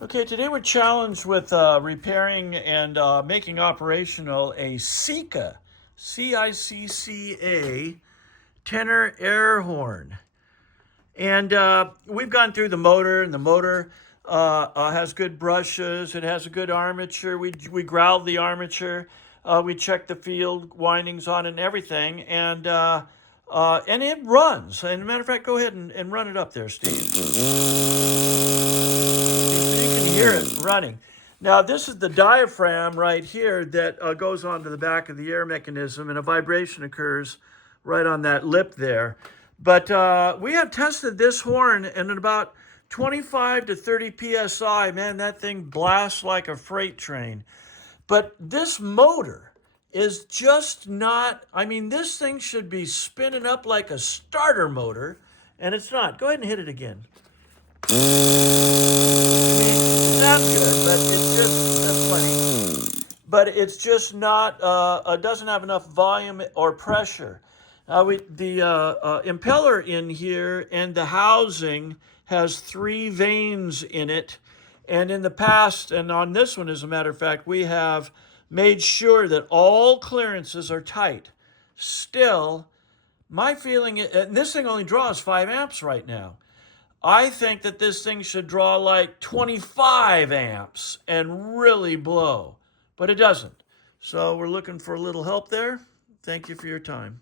Okay, today we're challenged with repairing and making operational a Cicca, C-I-C-C-A, tenor air horn. And we've gone through the motor, and the motor has good brushes. It has a good armature. We ground the armature. We check the field windings on it and everything. And it runs. And as a matter of fact, go ahead and run it up there, Steve. You can hear it running. Now, this is the diaphragm right here that goes onto the back of the air mechanism, and a vibration occurs right on that lip there. But we have tested this horn, and at about 25 to 30 psi, man, that thing blasts like a freight train. But this motor is just not, I mean, this thing should be spinning up like a starter motor, and it's not. Go ahead and hit it again. Sounds good, but it's just, that's funny. But it's just not, doesn't have enough volume or pressure. The impeller in here and the housing has 3 vanes in it. And in the past, and on this one, as a matter of fact, we have made sure that all clearances are tight. Still, my feeling, and this thing only draws 5 amps right now. I think that this thing should draw like 25 amps and really blow, but it doesn't. So we're looking for a little help there. Thank you for your time.